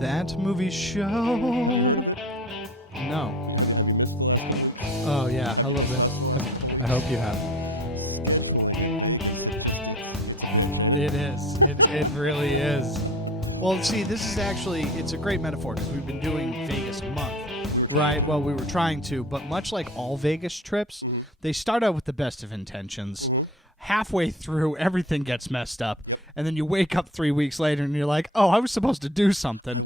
That movie show. No. Oh, yeah, a little bit. I hope you have. It is. It really is. Well, see, this is actually, it's a great metaphor because we've been doing Vegas month, right? Well, we were trying to, but much like all Vegas trips, they start out with the best of intentions. Halfway through, everything gets messed up, and then you wake up 3 weeks later and you're like, oh, I was supposed to do something.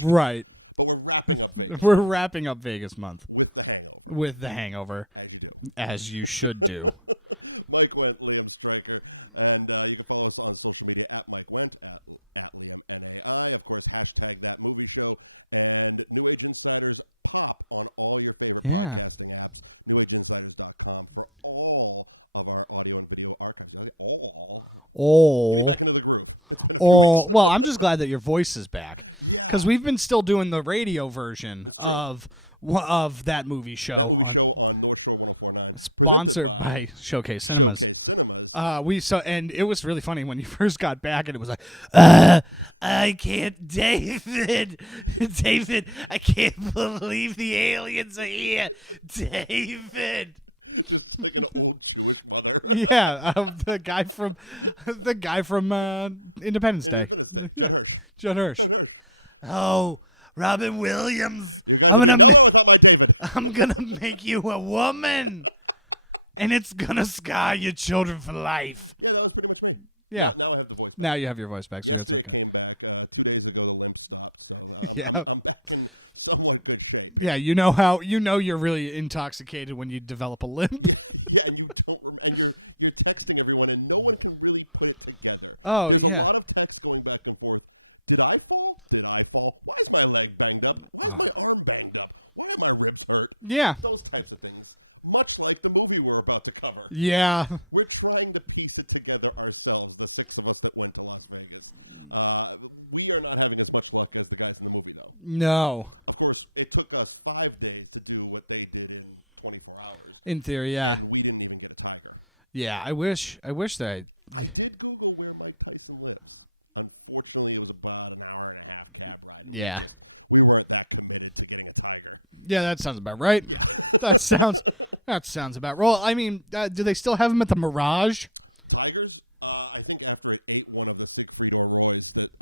Right. We're wrapping up Vegas month with the Hangover, as you should do. Yeah. Oh. Well, I'm just glad that your voice is back, because we've been still doing the radio version of that movie show sponsored by Showcase Cinemas. And it was really funny when you first got back, and it was like, I can't, David, I can't believe the aliens are here, David. Yeah, the guy from Independence Day. Yeah, John Hirsch. Oh, Robin Williams, I'm gonna make you a woman, and it's gonna scar your children for life. Yeah, now you have your voice back, so that's okay. Yeah. Yeah, you're really intoxicated when you develop a limp. Oh, yeah. Did I fall? Why is my leg banged up? Why is my arm banged up? Why is my ribs hurt? Yeah. Those types of things. Much like the movie we're about to cover. Yeah. We're trying to piece it together ourselves, the six of us that went along with this. We are not having as much luck as the guys in the movie, though. No. Of course, it took us 5 days to do what they did in 24 hours. In theory, yeah. We didn't even get a tiger. Yeah, I wish that I did Google where Mike Tyson lives. Unfortunately, it was about an hour and a half cab ride. Yeah. Yeah, that sounds about right. That sounds about right. Well, I mean, do they still have him at the Mirage? Tigers? I think after 8, one of the 6 people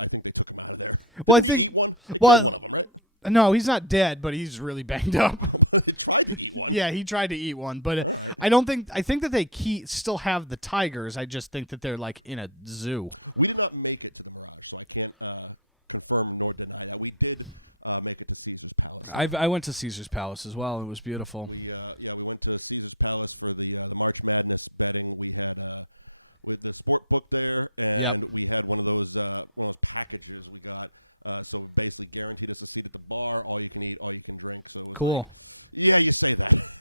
I think they took it. Well, no, he's not dead, but he's really banged up. Yeah, he tried to eat one, but I think that they still have the tigers. I just think that they're like in a zoo. I went to Caesar's Palace as well. It was beautiful. Yep. Cool.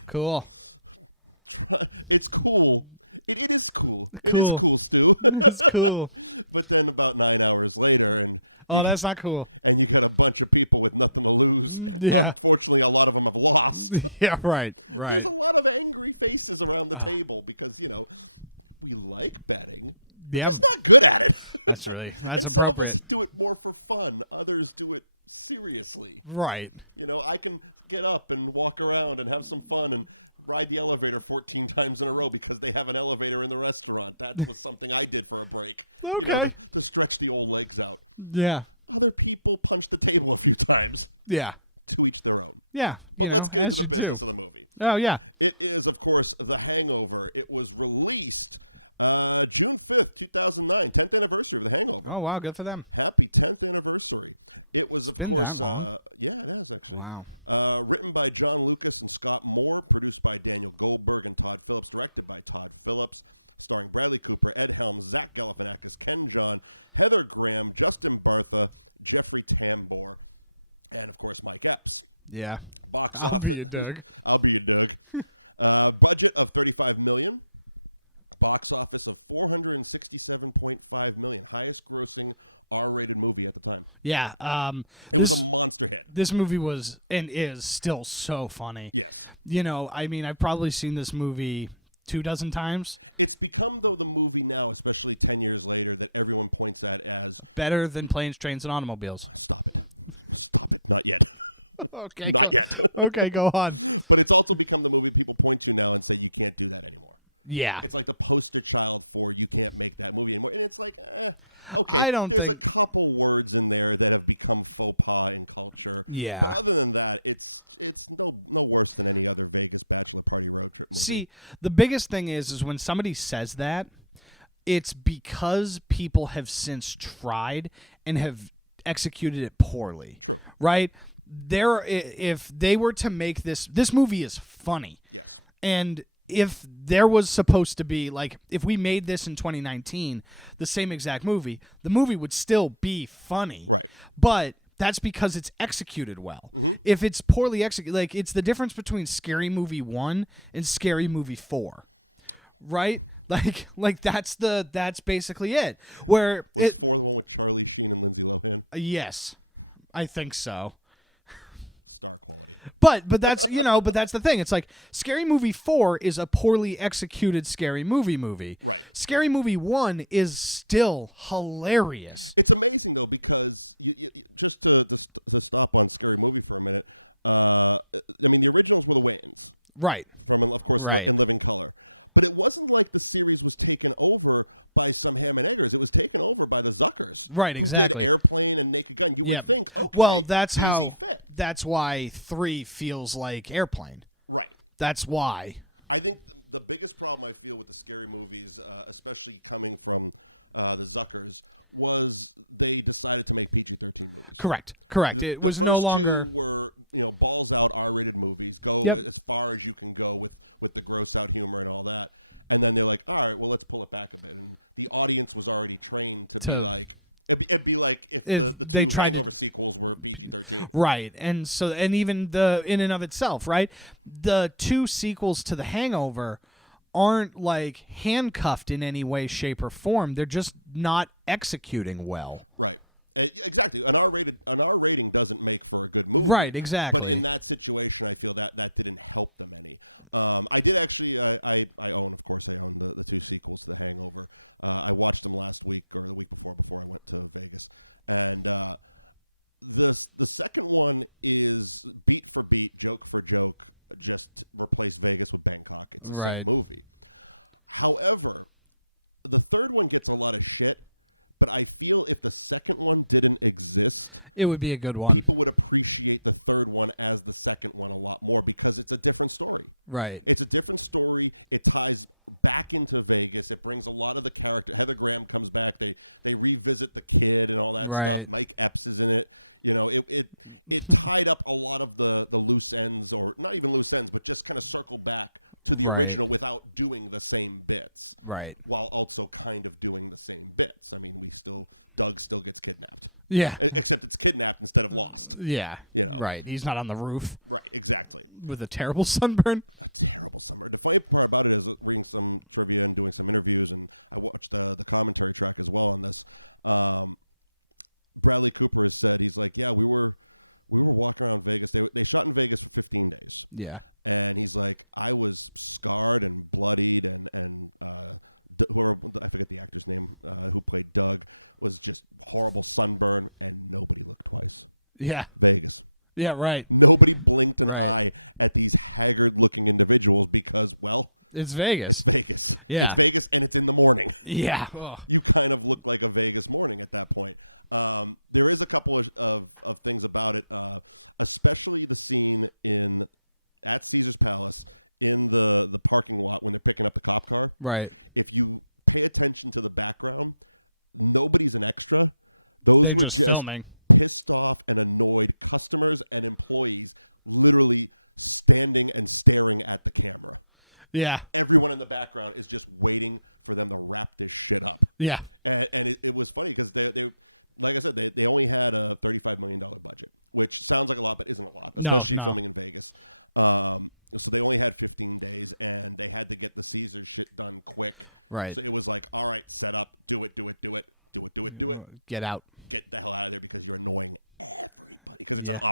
Cool. It's cool. Cool. It's cool. Oh, that's not cool. Yeah. Yeah, right. Yeah. That's appropriate. Do it more for fun. Others do it seriously. Right. I can get up and walk around and have some fun and ride the elevator 14 times in a row because they have an elevator in the restaurant. That was something I did for a break. Okay. To stretch the old legs out. Yeah. Other people punch the table a few times. Yeah. Squeak their own. Yeah, as you do. Oh, yeah. It is, of course, The Hangover. It was released June 5th, 2009, 10th anniversary of The Hangover. Oh, wow, good for them. Happy 10th anniversary. It's been that long. Yeah, it has. Wow. Written by John Lucas and Scott Moore, produced by Goldberg and Todd Phillips, directed by Todd Phillips, starring Bradley Cooper, Ed Helms, Zach Galifianakis, Ken John, Heather Graham, Justin Bartha, Jeffrey Tambor, and, of course, my guests. Yeah. I'll be a Doug. Budget of $35 million. Box office of $467.5 million. Highest grossing R-rated movie at the time. Yeah. This movie was and is still so funny. I mean, I've probably seen this movie 24 times. It's become, though, the movie now, especially 10 years later, that everyone points better than Planes, Trains, and Automobiles. Okay, go on. But it's also become the movie people point to now and say you can't do that anymore. Yeah. It's like the poster child for you can't make that movie anymore. And it's like, okay, I don't think. There's a couple words in there that have become faux pas in culture. Yeah. Other than that, it's no worse than any other Vegas bachelor party culture. See, the biggest thing is when somebody says that, it's because people have since tried and have executed it poorly, right? If they were to make this movie is funny, and if there was supposed to be, like, if we made this in 2019, the same exact movie, the movie would still be funny, but that's because it's executed well. If it's poorly executed, like, it's the difference between Scary Movie 1 and Scary Movie 4, right? Like that's basically it. Where it, yes, I think so. But that's that's the thing. It's like Scary Movie 4 is a poorly executed Scary Movie. Scary Movie 1 is still hilarious. It's amazing though because the original was Wendt. Right. But it wasn't like the series was taken over by some M&Mers. It was taken over by the Zuckers. Right. Exactly. Yep. Well, that's why 3 feels like Airplane. Right. That's why. I think the biggest problem I feel with the scary movies, especially coming from the Zuckers, was they decided to make feature films. Correct. It was no longer. Were balls out R-rated movies. Go Yep. as far as you can go with the gross out humor and all that, and then they're like, all right, well let's pull it back a bit. And the audience was already trained to it'd be like if they tried to. Right, and even in and of itself, right? The 2 sequels to The Hangover aren't like handcuffed in any way, shape, or form. They're just not executing well. Right, exactly. An R rating doesn't make for a good movie. Right, exactly. In that situation, I feel that didn't help them any. I did actually. I own, of course, the sequels to Hangover. I watched them last week, the week before and the second one is beat for beat, joke for joke, just replace Vegas with Bangkok. Right. Movie. However, the third one gets a lot of shit, but I feel if the second one didn't exist, it would be a good one. People would appreciate the third one as the second one a lot more because it's a different story. Right. It's a different story. It ties back into Vegas. It brings a lot of the characters. Heather Graham comes back. They revisit the kid and all that. Right. Stuff. Like X is in it. It tied up a lot of the loose ends, or not even loose ends, but just kind of circle back to the right. without doing the same bits. Right. While also kind of doing the same bits. I mean, Doug still gets kidnapped. Yeah. It's kidnapped instead of lost. Yeah. Right. He's not on the roof. Right, exactly. With a terrible sunburn. The funny part about it is doing some trivia and doing some interviews, and I watched the commentary track as well on this. Bradley Cooper would say, he's like, yeah, we were walking around Vegas. They shot in Vegas for 15 days. Yeah. And he's like, I was scarred and bloody, and the horrible, I forget the actor's name, who played Doug, was just horrible sunburn. And yeah. Yeah, right. Right. It's Vegas. Yeah. Yeah. Oh. There's a couple of things about it, especially the scene at Steve's house in the parking lot when they're picking up the cop car. Right. If you pay attention to the background, nobody's an extra. They're just filming. Pissed off and annoyed customers and employees literally standing and staring at the camera. Yeah. Everyone in the background is just waiting for them to wrap this shit up. Yeah. And it was funny because, like I said, they only had a $35 million budget, which sounds like a lot, but isn't a lot. No. They only had 15 days, and they had to get the Caesar shit done quick. Right. So it was like, all right, set up, do it. Get out. Get the hell out of here. Yeah.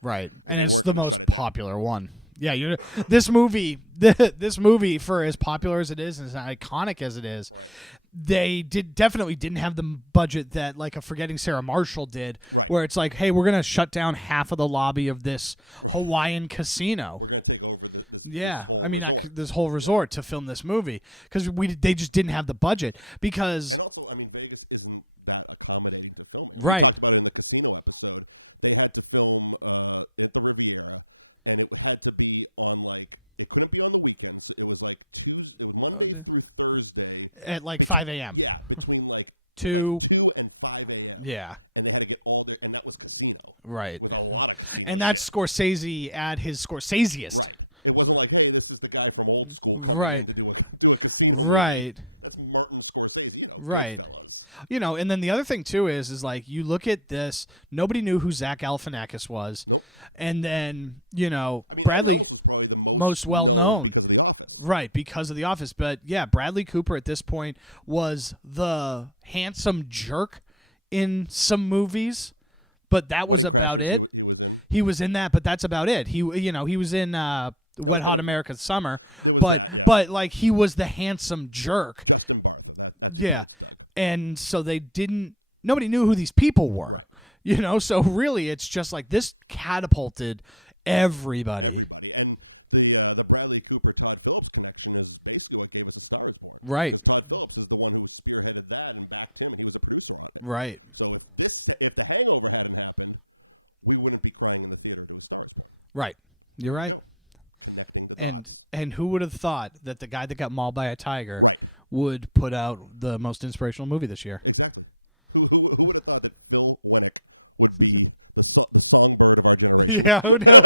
Right. And it's the most popular one. Yeah, this movie, this movie, for as popular as it is and as iconic as it is, they definitely didn't have the budget that like a Forgetting Sarah Marshall did, where it's like, hey, we're gonna shut down half of the lobby of this Hawaiian casino. Yeah, I mean this whole resort to film this movie because they just didn't have the budget because. Right. At like 5 a.m. Yeah, between like 2 and 5 a.m. Yeah. And they had to get all there, and that was casino. Right. And that's Scorsese at his Scorsesiest. It wasn't like, hey, this is the guy from old school. Right. Right. That's Martin Scorsese. Right. You know, and then the other thing too is like you look at this, nobody knew who Zach Galifianakis was, and then Bradley, most well known, right, because of The Office. But yeah, Bradley Cooper at this point was the handsome jerk in some movies, but that was about it. He was in that, but that's about it. He was in Wet Hot American Summer, but like he was the handsome jerk. Yeah. And so nobody knew who these people were, so really it's just like this catapulted everybody. And the Bradley Cooper Todd Phillips connection is basically what gave us the stars for it. Right. Todd Phillips is the one who spearheaded that and backed him, and he was a producer. Right. So if the Hangover hadn't happened, we wouldn't be crying in the theater for stars. Right. You're right. And who would have thought that the guy that got mauled by a tiger would put out the most inspirational movie this year? Yeah, who knew?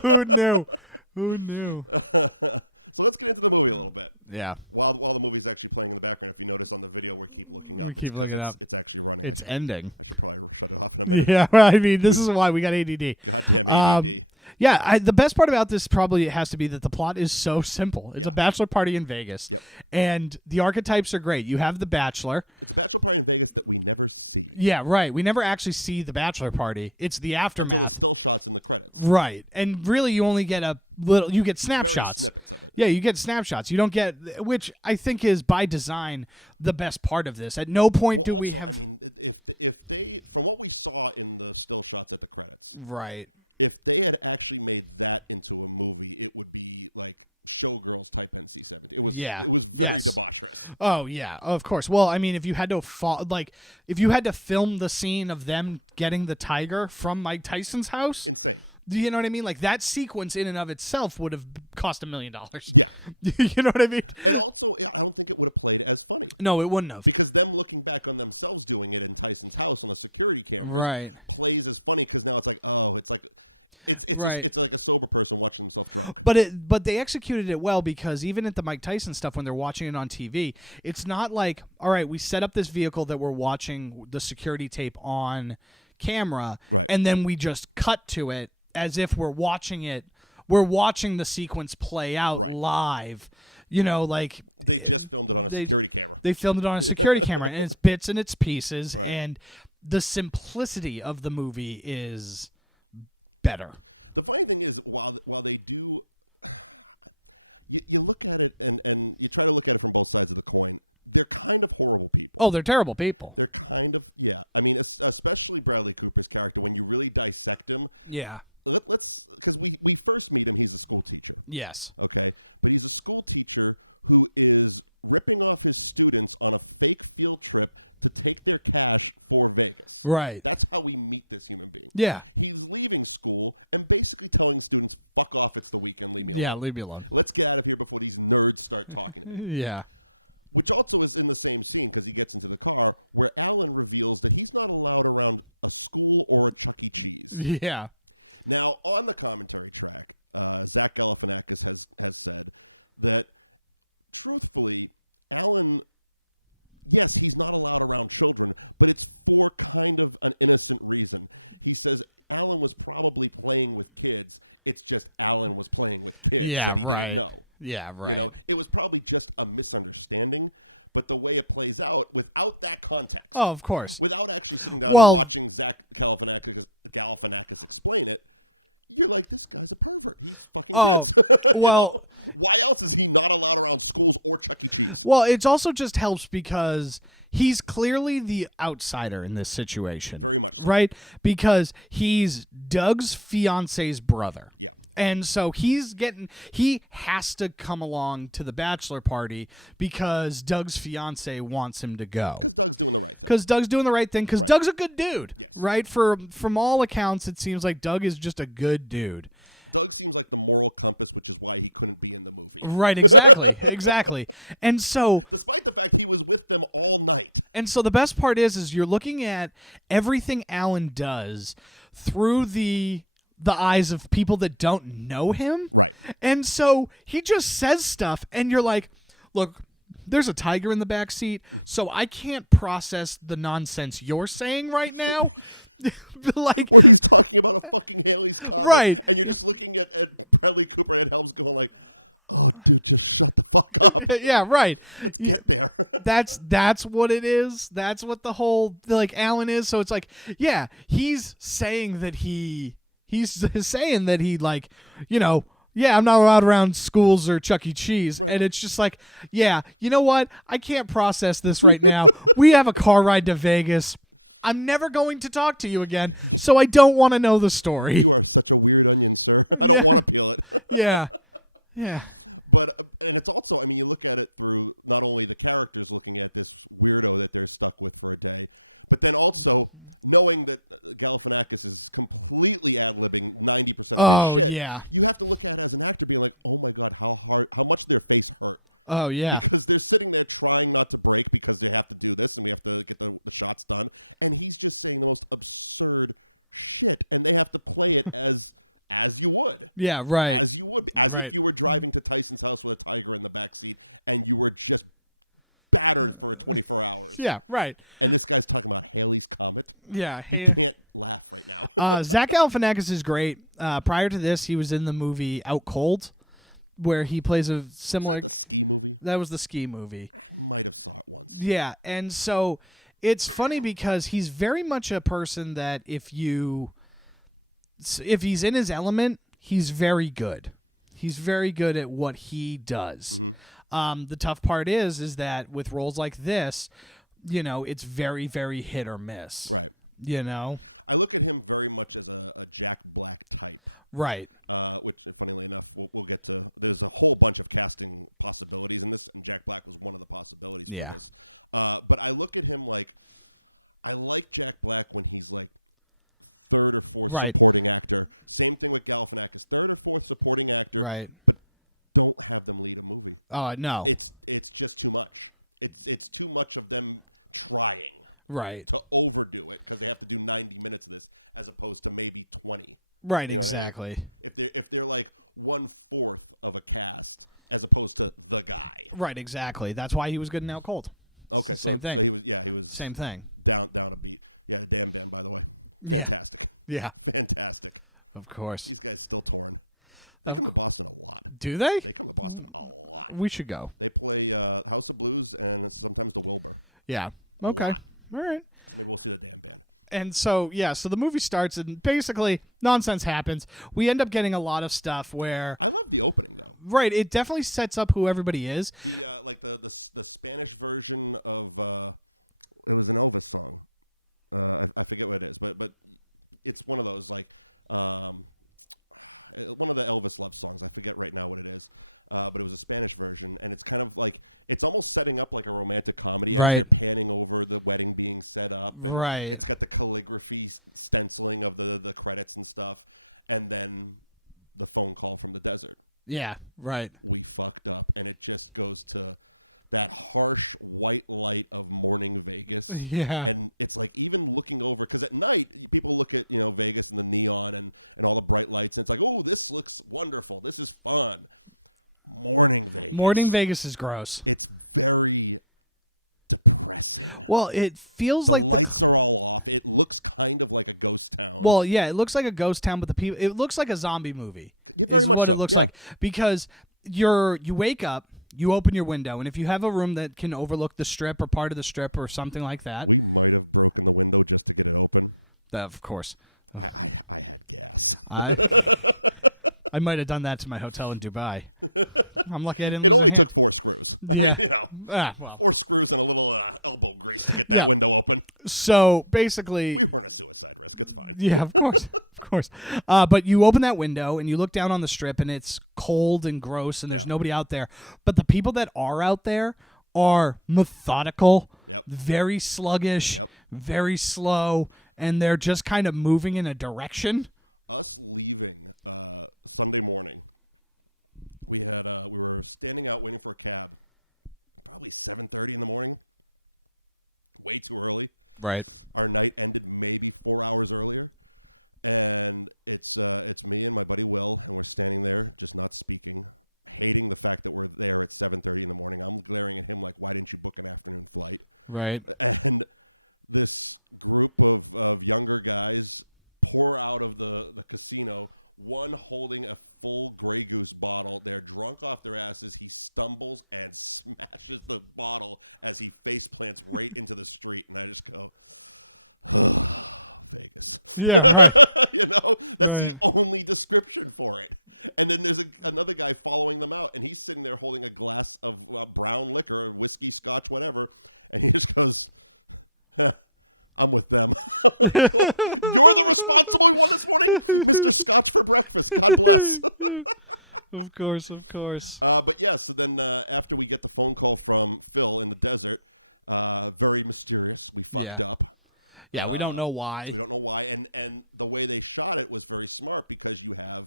Who knew? Who knew? So let's get into the movie a little bit. Yeah. While the movie's actually playing in the background, if you notice on the video, we keep looking up. It's ending. Yeah, I mean, this is why we got ADD. Yeah, the best part about this probably has to be that the plot is so simple. It's a bachelor party in Vegas, and the archetypes are great. You have the bachelor. Yeah, right. We never actually see the bachelor party. It's the aftermath. Right. And really you only get you get snapshots. Yeah, you get snapshots. You don't get, which I think is by design the best part of this. At no point do we have. Right. Yeah. Yes. Oh yeah, of course. Well, I mean, if you had to film the scene of them getting the tiger from Mike Tyson's house, do you know what I mean? Like that sequence in and of itself would have cost $1 million. You know what I mean? No, it wouldn't have. Right. Right. But they executed it well because even at the Mike Tyson stuff when they're watching it on TV, it's not like, all right, we set up this vehicle that we're watching the security tape on camera and then we just cut to it as if we're watching the sequence play out live. Like they filmed it on a security camera and it's bits and it's pieces, and the simplicity of the movie is better. Oh, they're terrible people. They're kind of, yeah. I mean, especially Bradley Cooper's character, when you really dissect him. Yeah. Because we first meet him, he's a school teacher. Yes. Okay. He's a school teacher who is ripping off his students on a fake field trip to take their cash for Vegas. Right. That's how we meet this human being. Yeah. He's leaving school and basically telling students, fuck off, it's the weekend. Leave me alone. Let's get out of here before these nerds start talking. Yeah. Which also is in the same scene because he gets into the car where Alan reveals that he's not allowed around a school or a Chuck E. Cheese. Yeah. Now, on the commentary track, Zach Galifianakis has said that, truthfully, Alan, yes, he's not allowed around children, but it's for kind of an innocent reason. He says Alan was probably playing with kids. It's just Alan was playing with kids. Yeah, right. Yeah, right. It was probably just a misunderstanding, but the way it plays out, without that context. Oh, of course. Without that, well, Oh, well, it also just helps because he's clearly the outsider in this situation, right? Because he's Doug's fiance's brother. And so he has to come along to the bachelor party because Doug's fiance wants him to go. Because Doug's doing the right thing, because Doug's a good dude, right? From all accounts, it seems like Doug is just a good dude. Right, exactly. And so the best part is you're looking at everything Alan does through the eyes of people that don't know him. And so he just says stuff and you're like, look, there's a tiger in the back seat, so I can't process the nonsense you're saying right now. Like, right. Yeah, right. That's what it is. That's what the whole Alan is. So it's like, yeah, he's saying that he's saying that he yeah, I'm not allowed around schools or Chuck E. Cheese. And it's just like, yeah, you know what? I can't process this right now. We have a car ride to Vegas. I'm never going to talk to you again, so I don't want to know the story. Yeah. Yeah. Yeah. Oh, yeah. Oh, yeah. Yeah, right. Right. Yeah, right. Yeah, hey. Zach Galifianakis is great. Prior to this, he was in the movie Out Cold, where he plays a similar. That was the ski movie. Yeah, and so it's funny because he's very much a person that if he's in his element, he's very good. He's very good at what he does. The tough part is that with roles like this, it's very, very hit or miss. Right. Yeah. Right. Right. Oh, no. Right. Right, exactly. Right, exactly. That's why he was good in Out Cold. It's the same thing. Same thing. Yeah. Yeah. Of course. Do they? We should go. Yeah. Okay. All right. And so, yeah, so the movie starts and basically nonsense happens. We end up getting a lot of stuff where, right, it definitely sets up who everybody is. Like the Spanish version of, it's one of those, one of the Elvis love songs, I forget right now what it is, but it was a Spanish version, and it's kind of like, it's almost setting up like a romantic comedy. Right. Over the wedding being set up. Right. It's got the calligraphy stenciling of the credits and stuff, and then the phone call from the desert. Yeah, right. We fucked up, and it just goes to that harsh white light of morning Vegas. Yeah. And it's like even looking over, because at night people look at Vegas and the neon and all the bright lights. And it's like, oh, this looks wonderful. This is fun. Morning Vegas is gross. Well, it feels like the. Well, yeah, it looks like a ghost town, but the people. It looks like a zombie movie, is what it looks like, because you wake up, you open your window, and if you have a room that can overlook the strip or part of the strip or something like that, of course, I might have done that to my hotel in Dubai. I'm lucky I didn't lose a hand. Yeah. Well. Yeah. So basically, yeah, of course. But you open that window and you look down on the strip and it's cold and gross and there's nobody out there. But the people that are out there are methodical, very sluggish, very slow, and they're just kind of moving in a direction. Right. Our night ended maybe 4 hours earlier. And it's me and my buddy Will, and we're sitting there just not speaking. Meeting with my they were at 7:30 in the morning. I'm very in like what did you look at? Right. This group of younger guys, 4 out of the casino, one holding a full Grey Goose bottle. They're drunk off their asses. He stumbles and smashes the bottle as he face plants right into the street. Yeah, right. Right. And then there's another guy following them out, and he's sitting there holding a glass of brown liquor, whiskey, scotch, whatever, and he just goes, I'm with that. Of course. But yeah, so then after we get the phone call from Phil in the desert, very mysterious. Yeah, we don't know why. And the way they shot it was very smart because you have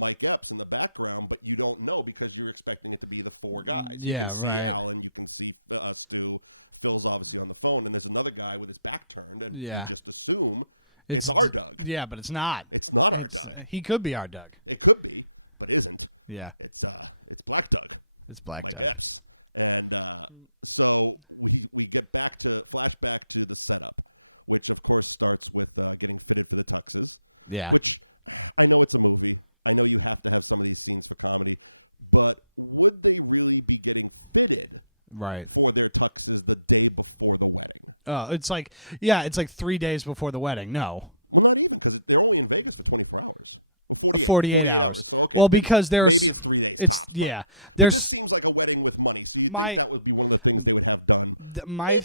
Mike Epps in the background, but you don't know because you're expecting it to be the 4 guys. Yeah, right. And you can see us two. Phil's obviously on the phone, and there's another guy with his back turned. And Yeah. you just assume It's our Doug. Yeah, but it's not. It's not our Doug. He could be our Doug. It could be, but it isn't. Yeah. It's Black Doug. It's Black Doug. Yes. And so we get flashback to the setup, which of course starts with getting fitted for the tuxes. Yeah. Which, I know it's a movie. I know you have to have some of these scenes for comedy, but would they really be getting fitted Right. for their tuxes the day before the wedding? Oh, it's like 3 days before the wedding. No. Well, not even. They're only in Vegas for 24 hours. 48 hours. Well, because there's there's Seems like a wedding with money. So that would be one of the things they would have done.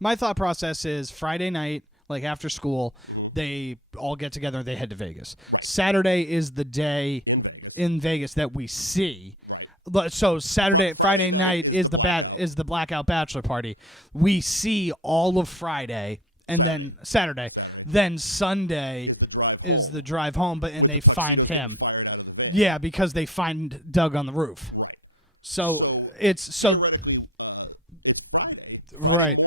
My thought process is Friday night, like after school, they all get together and they head to Vegas. Saturday is the day in Vegas that we see. So Friday night is the blackout bachelor party. We see all of Friday and then Saturday. Then Sunday is the drive home, and they find him. Yeah, because they find Doug on the roof. So it's right.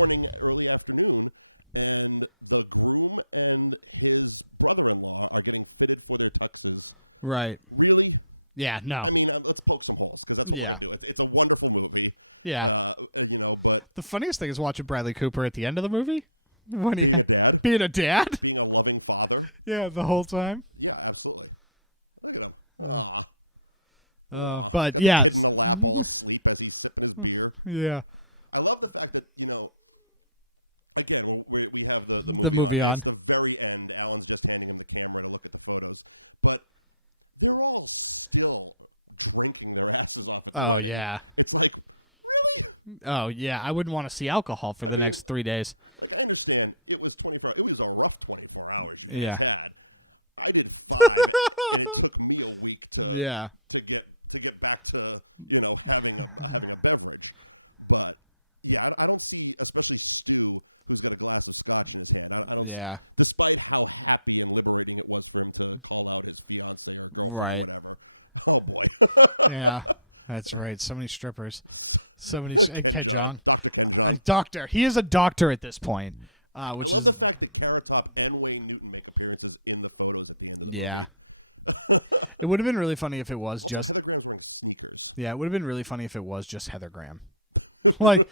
Right. Yeah, no. Yeah. Yeah. The funniest thing is watching Bradley Cooper at the end of the movie when he being a dad. Yeah, the whole time. But yeah. Yeah. The movie on. Oh yeah. Oh yeah. I wouldn't want to see alcohol for the next 3 days. I understand. It was 24. It was a rough 24 hours. Yeah. Yeah. To get back to, I don't see, especially Stu, was going to come out. Yeah. Despite how happy and liberating it was for him to call out his fiance. Right. Yeah. That's right. So many strippers. So many. Ken Jeong. A doctor. He is a doctor at this point, which is. Yeah. It would have been really funny if it was just. Yeah, it would have been really funny if it was just Heather Graham. like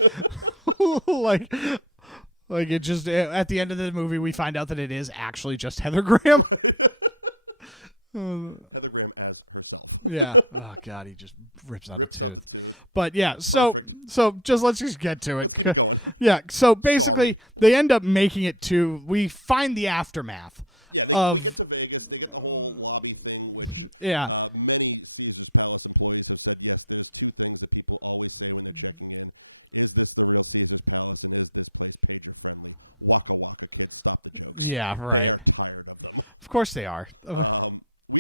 it just at the end of the movie we find out that it is actually just Heather Graham. Yeah. Oh God, he just rips out a tooth. But yeah, so let's just get to it. Yeah. So basically, they end up making it to. We find the aftermath of. Yeah. Many seasoned talent employees have said, yes, there's two things that people always say when they're checking in. Is this the real seasoned talent, and is this place patron friendly? Waka waka, please stop the joke. Yeah, right. Of course they are. We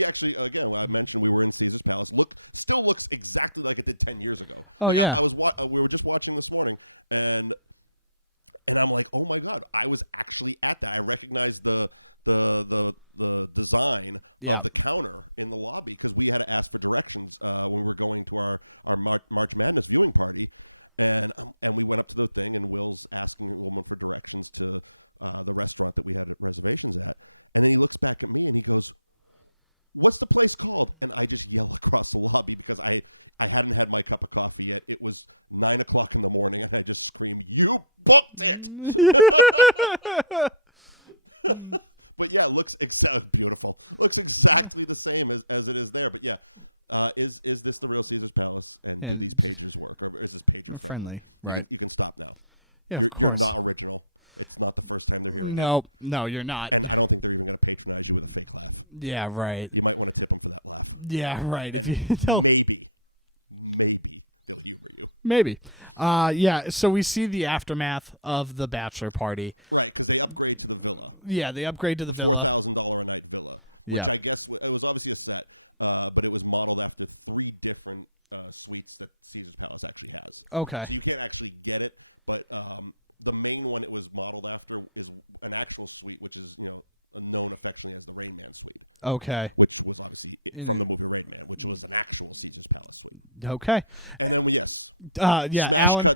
actually, again, I mentioned the real seasoned talent. Still looks exactly like it did 10 years ago. Oh, yeah. We were just watching this morning, and I'm like, oh my god, I was actually at that. I recognized the design of the counter in the lobby because we had to ask for directions when we were going for our March Madness viewing party, and we went up to the thing, and Will's asking the woman for directions to the restaurant that we had the reservation at. And he looks back at me and he goes, "What's the place called?" And I just yelled across the lobby because I hadn't had my cup of coffee yet. It was 9 o'clock in the morning, and I just screamed, "You booked it!" But yeah, it looks exactly beautiful. It looks exactly the same as it is there. But yeah, is this the real Caesar's Palace? And friendly, right? Yeah, of course. No, you're not. Yeah, right. Yeah, right. If you tell. Maybe. Yeah, so we see the aftermath of the bachelor party. Yeah, they upgrade to the villa. Yeah. Okay. You can't actually get it, but the main one it was modeled after is an actual suite, which is known affectionately as the Rain Man suite. Okay. Okay. Yeah, Alan.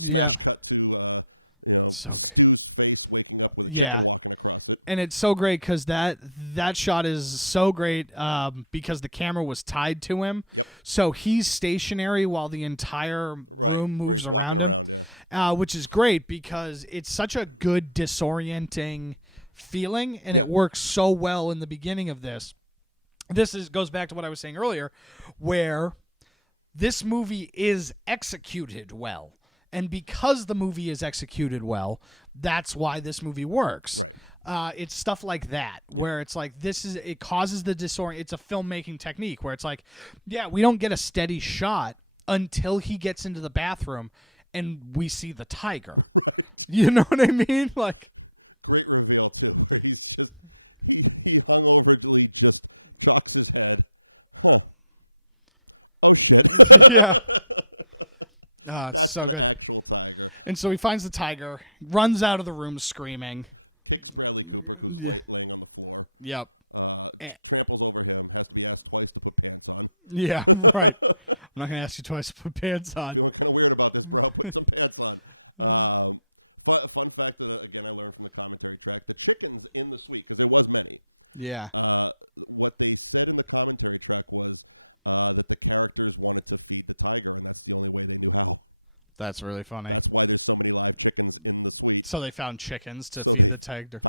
Yeah. So good. Yeah. And it's so great because that shot is so great because the camera was tied to him. So he's stationary while the entire room moves around him, which is great because it's such a good disorienting feeling, and it works so well in the beginning of this. This goes back to what I was saying earlier, where this movie is executed well. And because the movie is executed well, that's why this movie works. It's stuff like that, where it's like it causes the disorient. It's a filmmaking technique where it's like, yeah, we don't get a steady shot until he gets into the bathroom and we see the tiger. You know what I mean? Like, yeah. It's so good. And so he finds the tiger, runs out of the room screaming. Yeah. Yep. Yeah, right. I'm not going to ask you twice to put pants on. Yeah. That's really funny. So they found chickens to feed the tiger.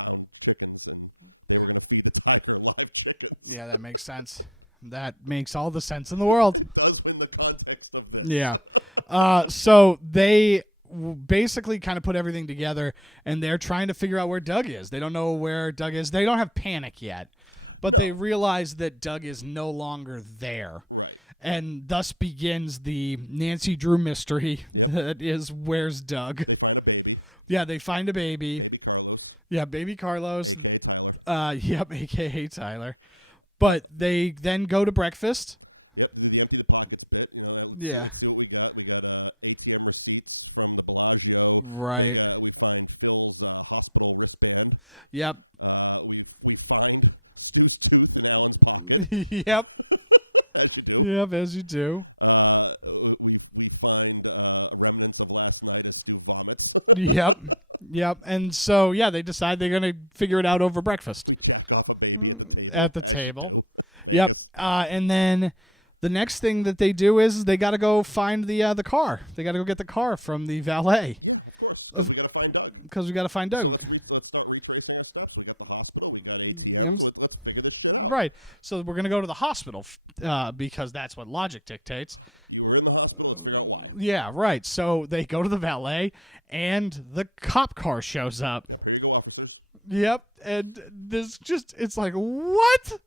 Yeah, that makes sense. That makes all the sense in the world. Yeah. So they basically kind of put everything together, and they're trying to figure out where Doug is. They don't know where Doug is. They don't have panic yet, but they realize that Doug is no longer there. And thus begins the Nancy Drew mystery that is, where's Doug? Yeah, they find a baby. Yeah, baby Carlos. Yep, a.k.a. Tyler. But they then go to breakfast. Yeah. Right. Yep. Yep. Yep, as you do. Yep. Yep. And so, yeah, they decide they're going to figure it out over breakfast at the table. Yep. And then the next thing that they do is they got to go find the car. They got to go get the car from the valet. Because we got to find Doug. Right. So we're going to go to the hospital because that's what logic dictates. Yeah, right. So they go to the valet, and the cop car shows up. Yep. And this just, it's like, what?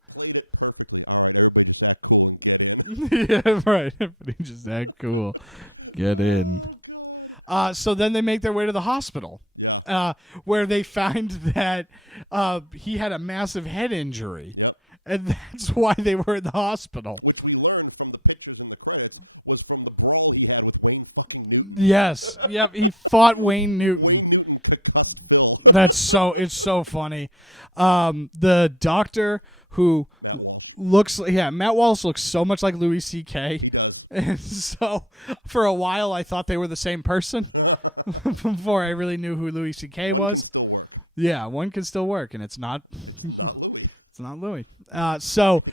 Yeah, right. But he's just that cool. Get in. So then they make their way to the hospital, where they find that he had a massive head injury, and that's why they were in the hospital. Yes. Yep. He fought Wayne Newton. It's so funny. The doctor who looks, Matt Wallace looks so much like Louis C.K. And so for a while I thought they were the same person before I really knew who Louis C.K. was. Yeah, one can still work, and it's not it's not Louis. So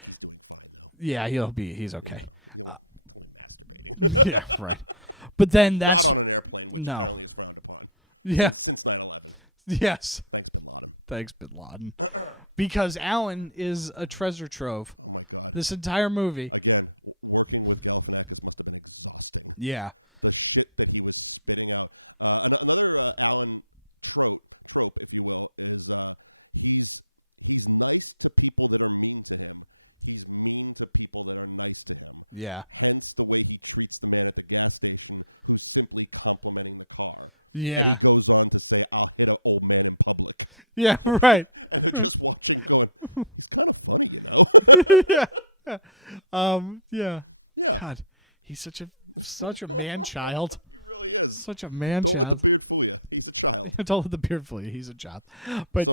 yeah, he's okay. Yeah, right. But then no. Yeah. Yes. Thanks, Bin Laden. Because Alan is a treasure trove. This entire movie. Yeah. Yeah. Yeah. Yeah, right. Yeah. Yeah. God, he's such a man child. Such a man child. I told the beard flea he's a child. But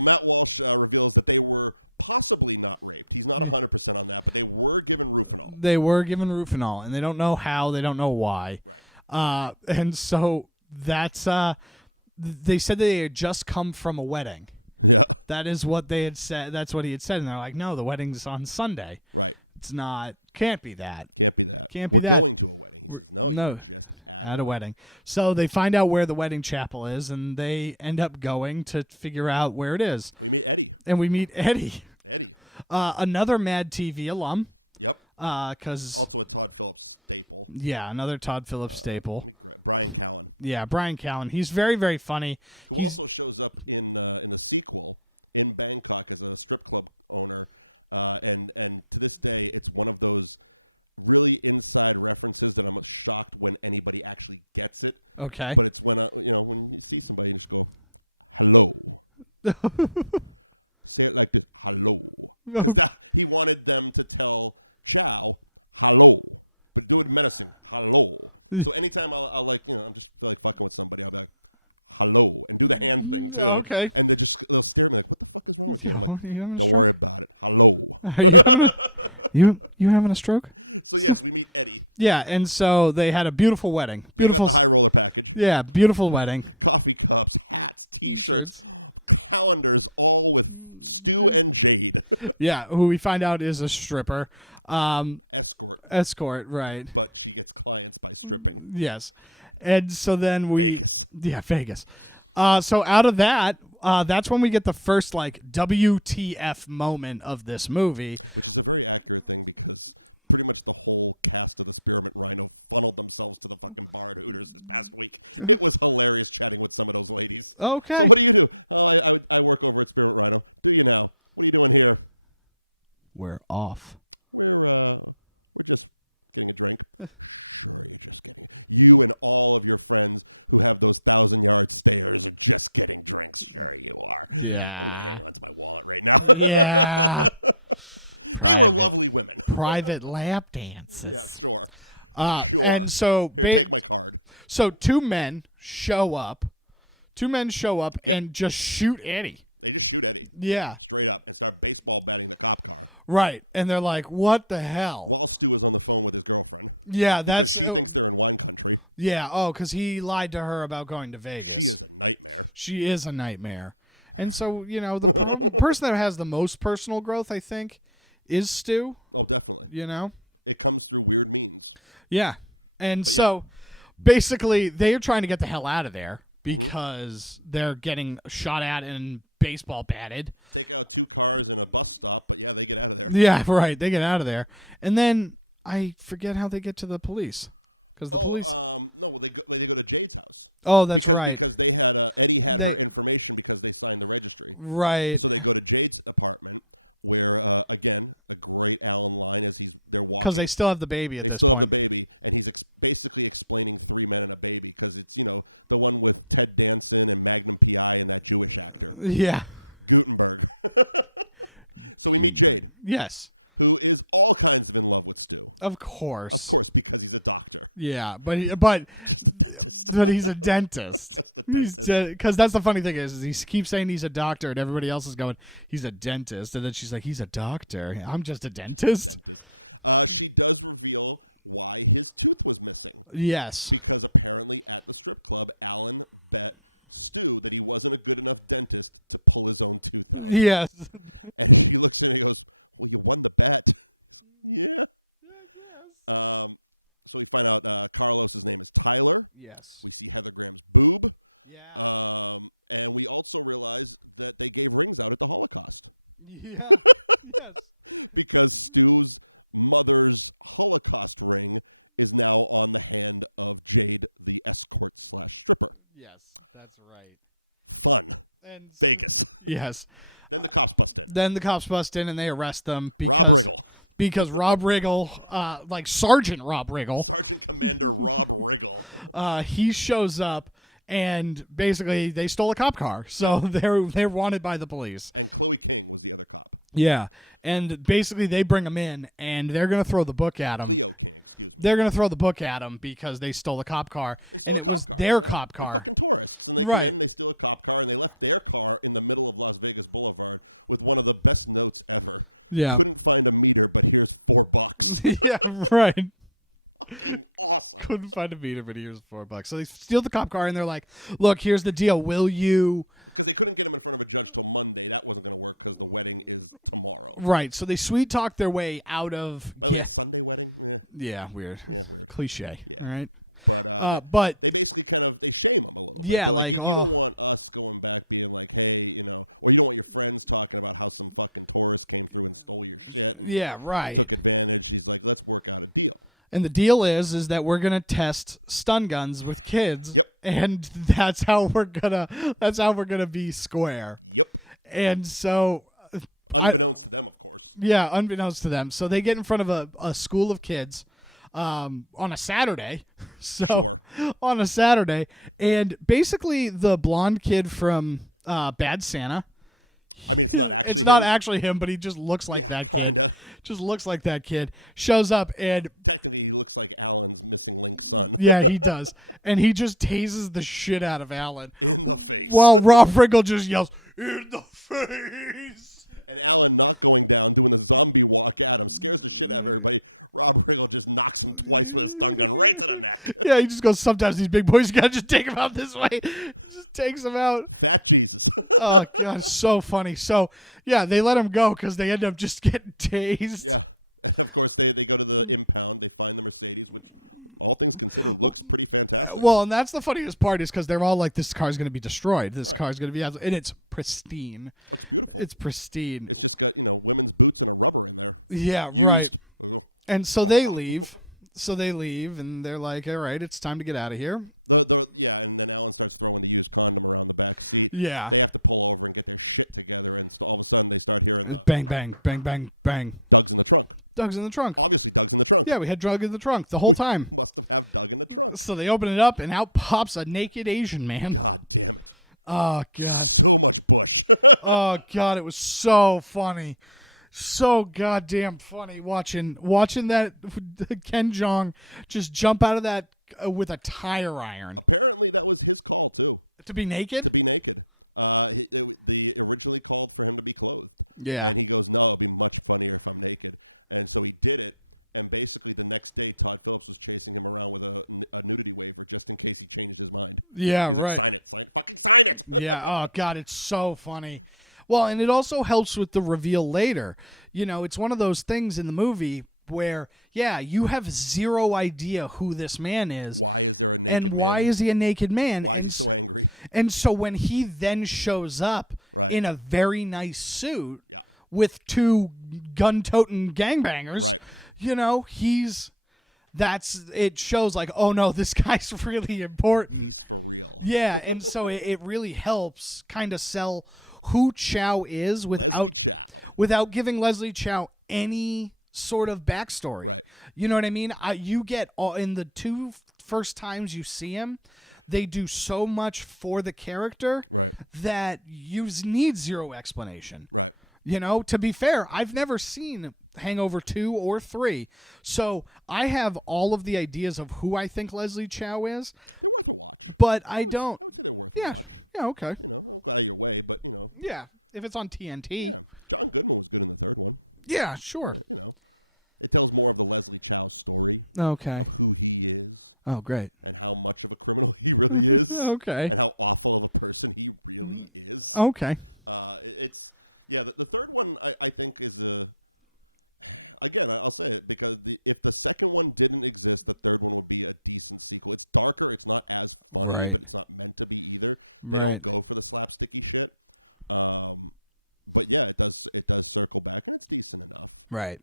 they were given Rufinol, and they don't know how, they don't know why. And so that's they said they had just come from a wedding. That is what they had said. That's what he had said. And they're like, no, the wedding's on Sunday. It's not. Can't be that. Can't be that. No. At a wedding. So they find out where the wedding chapel is, and they end up going to figure out where it is. And we meet Eddie, another Mad TV alum. Another Todd Phillips staple. Yeah, Brian Callen. He's very, very funny. He's also shows up in the sequel in Bangkok as a strip club owner, and to this day it's one of those really inside references that I'm shocked when anybody actually gets it. Okay. But it's when when you see somebody go, hello. Say it like this, hello. He wanted them to tell Chow, hello. But do it in medicine, hello. So anytime I'll like, I'm with somebody, I'll hello. And do the hand thing. Okay. And they're just staring like, yeah, what, are you having a stroke? Hello. Are you having a, you having a stroke? Yeah, and so they had a beautiful wedding. Beautiful wedding. Shirts. Yeah, who we find out is a stripper. Escort, right. Yes. And so then Vegas. So out of that, that's when we get the first like WTF moment of this movie. Okay. We're off. Yeah. Yeah. Private lap dances. And so two men show up. And just shoot Eddie. Yeah. Right. And they're like, what the hell? Yeah, that's... yeah, because he lied to her about going to Vegas. She is a nightmare. And so, the person that has the most personal growth, I think, is Stu. Yeah. And so, basically, they are trying to get the hell out of there because they're getting shot at and baseball batted. Yeah, right. They get out of there. And then I forget how they get to the police. Because the police... Oh, that's right. Right. Because they still have the baby at this point. Yeah. Yes. Of course. Yeah, but he's a dentist. He's because that's the funny thing is he keeps saying he's a doctor and everybody else is going he's a dentist and then she's like he's a doctor. I'm just a dentist. Yes. Yes. Yes. Yes. Yeah. Yeah. Yes. Yes, that's right. And yes, then the cops bust in and they arrest them because Rob Riggle, like Sergeant Rob Riggle, he shows up and basically they stole a cop car, so they're wanted by the police. Yeah, and basically they bring him in and they're gonna throw the book at him. They're gonna throw the book at him because they stole a cop car and it was their cop car. Right. Yeah. Yeah. Right. Couldn't find a meter, but he was $4. So they steal the cop car and they're like, "Look, here's the deal. Will you?" Right. So they sweet talk their way out of yeah, weird, cliche. All right. But yeah, like yeah, right. And the deal is that we're gonna test stun guns with kids, and that's how we're gonna be square. And so, I yeah, unbeknownst to them, so they get in front of a school of kids, on a Saturday. So on a Saturday, and basically the blonde kid from Bad Santa. It's not actually him, but he just looks like that kid. Just looks like that kid. Shows up and yeah, he does. And he just tases the shit out of Alan. While Rob Riggle just yells, "In the face!" Yeah, he just goes, "Sometimes these big boys gotta just take him out this way." Just takes him out. Oh, God, it's so funny. So, yeah, they let him go because they end up just getting tased. Well, and that's the funniest part is because they're all like, "This car's going to be destroyed. This car's going to be," and it's pristine. It's pristine. Yeah, right. And so they leave. So they leave, and they're like, "All right, it's time to get out of here." Yeah. Bang, bang, bang, bang, bang. Doug's in the trunk. Yeah, we had Doug in the trunk the whole time. So they open it up, and out pops a naked Asian man. Oh, God. Oh, God, it was so funny. So goddamn funny watching that Ken Jeong just jump out of that with a tire iron. To be naked? Yeah. Yeah, right. Yeah. Oh God, it's so funny. Well, and it also helps with the reveal later. It's one of those things in the movie where, yeah, you have zero idea who this man is and why is he a naked man, and so when he then shows up in a very nice suit with two gun-toting gangbangers, he's that's it shows like, oh no, this guy's really important. Yeah, and so it really helps kind of sell who Chow is without giving Leslie Chow any sort of backstory. You know what I mean? You get all in the two first times you see him, they do so much for the character that you need zero explanation. You know, to be fair, I've never seen Hangover 2 or 3. So I have all of the ideas of who I think Leslie Chow is, but I don't. Yeah, okay. Yeah, if it's on TNT. Yeah, sure. Okay. Oh, great. Okay. Okay. Yeah, the third one I think is again I'll say it because if the second one didn't exist, the third one will be it's darker, it's not as Right. Right. Right.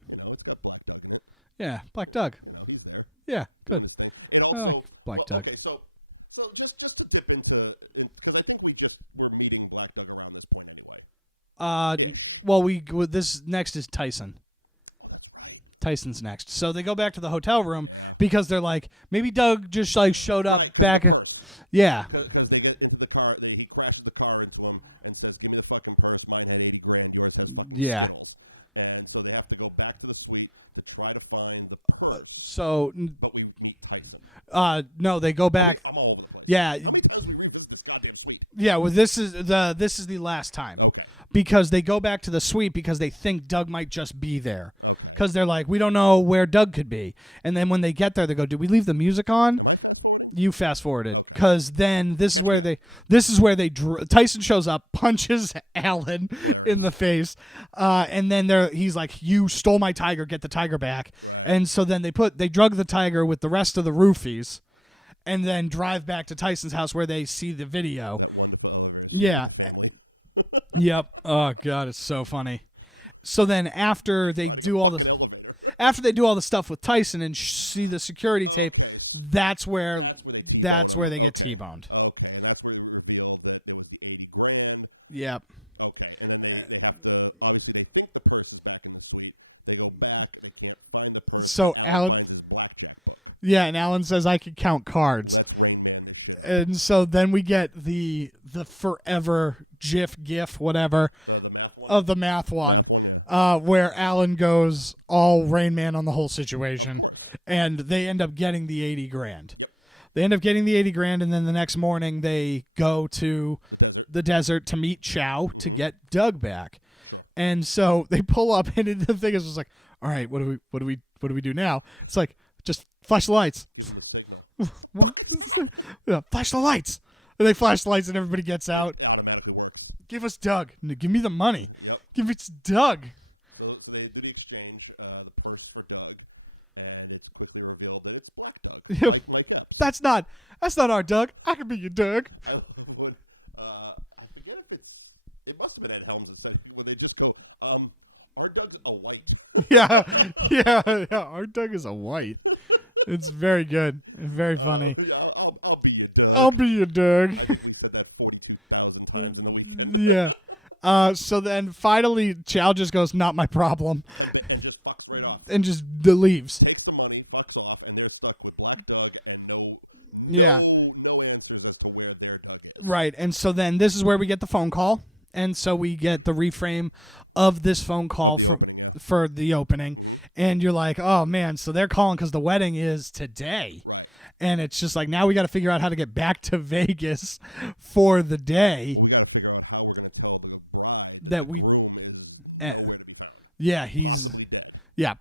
Yeah, Black Doug. Yeah, good. I like Black Doug. Okay, so just to dip into because I think we're meeting Black Doug around this point anyway. Well, this next is Tyson. Tyson's next. So they go back to the hotel room because they're like, maybe Doug just like showed up back. Yeah. Because they get into the car, he crashes the car into him and says, "Give me the fucking purse, mine had $80,000, yours had fucking Yeah. And so they have to go back to the suite to try to find the purse. So we meet Tyson. no, they go back. Yeah. Yeah, well this is the last time. Because they go back to the suite because they think Doug might just be there. Because they're like, we don't know where Doug could be. And then when they get there, they go, did we leave the music on? You fast forwarded. Because then this is where Tyson shows up, punches Alan in the face. And then he's like, you stole my tiger, get the tiger back. And so then they drug the tiger with the rest of the roofies. And then drive back to Tyson's house where they see the video. Yeah. Yep. Oh God, it's so funny. So then after they do all the stuff with Tyson and see the security tape, that's where they get T-boned. Yep. So Alan, and Alan says I can count cards. And so then we get the forever GIF, whatever, of the math one, where Alan goes all Rain Man on the whole situation, and they end up getting the $80,000. They end up getting the $80,000, and then the next morning they go to the desert to meet Chow to get Doug back. And so they pull up, and the thing is just like, all right, what do we do now? It's like, just flash the lights. Yeah, flash the lights. And they flash the lights and everybody gets out. Give us Doug. Give me the money. Give it to Doug. So they exchange for Doug, and it's revealed that it's Black Doug. That's not our Doug. I can be your Doug. I forget if it must have been at Helms instead. They just go, our Doug is a white. Yeah. Our Doug is a white. It's very good. Very funny. I'll be your Doug. Yeah. So then finally Chow just goes, not my problem. And just leaves. Yeah. Right. And so then this is where we get the phone call. And so we get the reframe of this phone call for the opening. And you're like, oh, man, so they're calling because the wedding is today. And it's just like, now we got to figure out how to get back to Vegas for the day that we... he's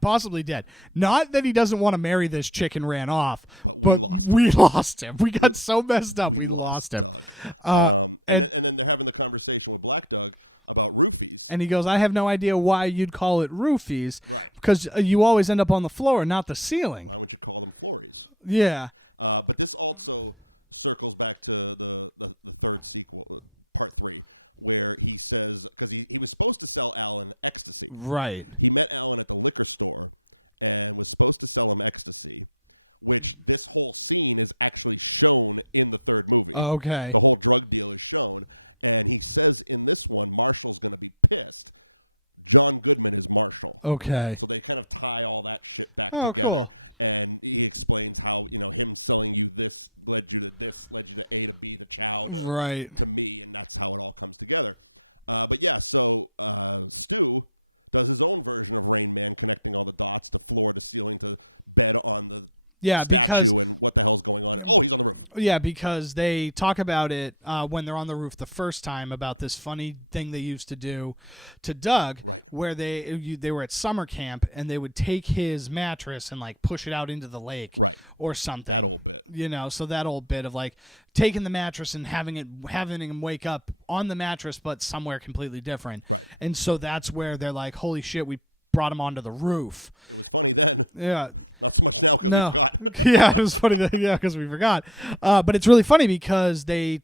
possibly dead. Not that he doesn't want to marry this chick and ran off, but we lost him. We got so messed up, we lost him. And he goes, I have no idea why you'd call it roofies, because you always end up on the floor, not the ceiling. Yeah. But this also circles back to the third sequel, part 3, where he says, because he was supposed to sell Alan ecstasy. Right. He met Alan at the liquor store and was supposed to sell him ecstasy, which this whole scene is actually shown in the third movie. Okay. The whole drug deal is shown. And he says in this one, Mark Okay. So they kind of tie all that shit back. Oh, cool. Right. Yeah, because they talk about it when they're on the roof the first time about this funny thing they used to do to Doug, where they were at summer camp and they would take his mattress and like push it out into the lake or something. So that old bit of like taking the mattress and having him wake up on the mattress, but somewhere completely different. And so that's where they're like, holy shit, we brought him onto the roof. Yeah. No. Yeah, it was funny. Because we forgot. But it's really funny because they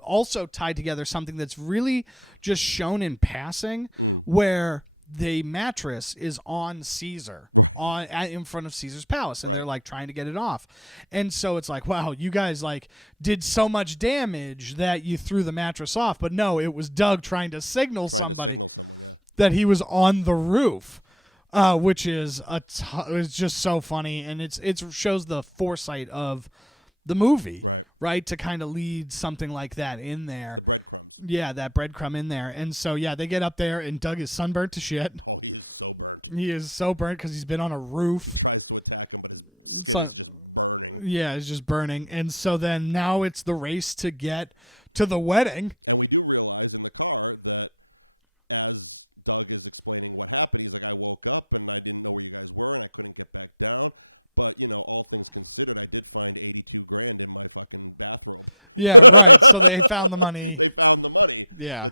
also tied together something that's really just shown in passing, where the mattress is on Caesar. In front of Caesar's palace, and they're like trying to get it off, and so it's like, wow, you guys like did so much damage that you threw the mattress off, but no, it was Doug trying to signal somebody that he was on the roof, which is it's just so funny, and it shows the foresight of the movie, right, to kind of lead something like that in there, that breadcrumb in there, and so they get up there, and Doug is sunburnt to shit. He is so burnt because he's been on a roof. So, it's just burning. And so then now it's the race to get to the wedding. Yeah, right. So they found the money. Yeah.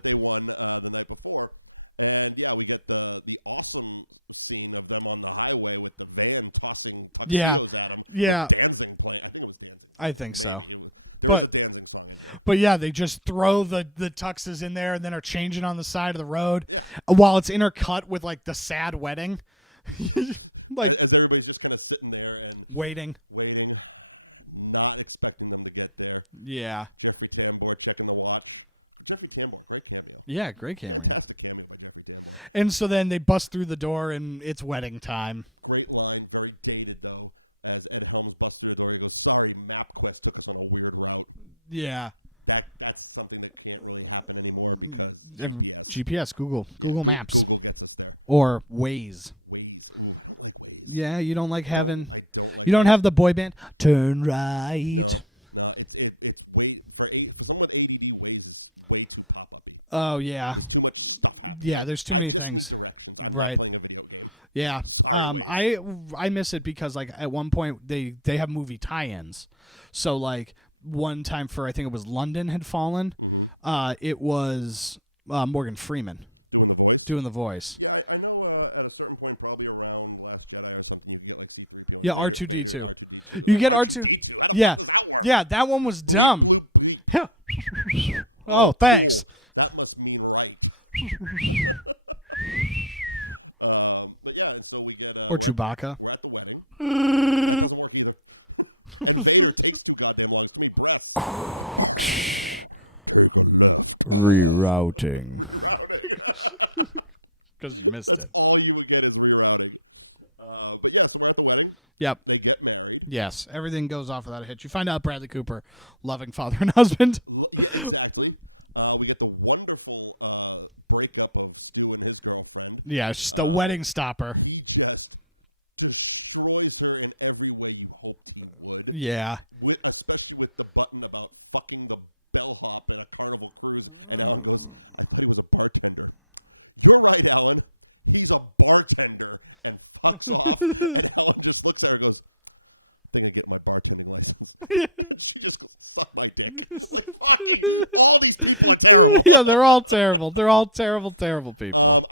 Yeah, I think so. But they just throw the tuxes in there and then are changing on the side of the road while it's intercut with like the sad wedding. Like everybody's just kind of sitting there and waiting, not expecting them to get there. Yeah. Yeah, great camera. Yeah. And so then they bust through the door and it's wedding time. Great line, very dated though. As Helms busts through the door, he goes, "Sorry, MapQuest took us on a weird route." Yeah. That's something that can't really happen. GPS, Google Maps, or Waze. Yeah, you don't have the boy band. Turn right. Oh yeah. Yeah, there's too many things. Right. Yeah. I miss it because like at one point they have movie tie-ins. So like one time for I think it was London had fallen, it was Morgan Freeman doing the voice. Yeah, R2D2. You get R2. Yeah. Yeah, that one was dumb. Yeah. Oh, thanks. Or Chewbacca. Rerouting. Because you missed it. Yep. Yes, everything goes off without a hitch. You find out Bradley Cooper, loving father and husband. Yeah, it's just a wedding stopper. Yeah. He's a bartender. Yeah, they're all terrible. They're all terrible, terrible people.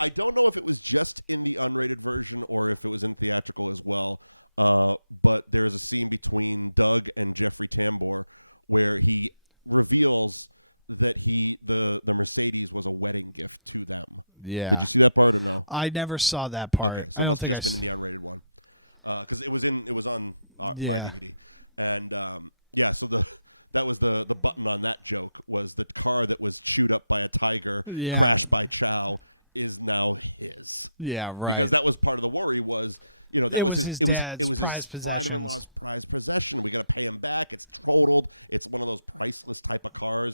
Yeah. I never saw that part. I don't think I... Yeah. Yeah. Yeah, right. it was his dad's prized possessions.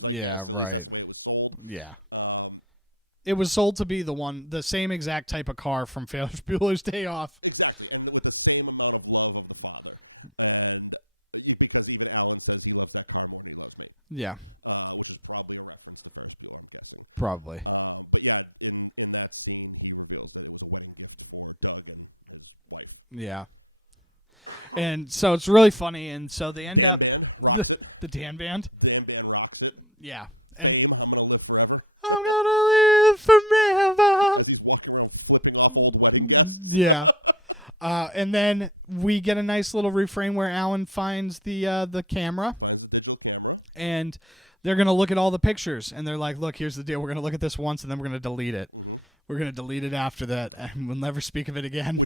Yeah, right. Yeah. It was sold to be the same exact type of car from Ferris Bueller's Day Off. Yeah. Probably. Yeah. And so it's really funny, and so they end up the Dan Band. Yeah. And I'm gonna live forever. Yeah. And then we get a nice little refrain where Alan finds the camera, and they're gonna look at all the pictures, and they're like, "Look, here's the deal. We're gonna look at this once, and then we're gonna delete it. We're gonna delete it after that, and we'll never speak of it again."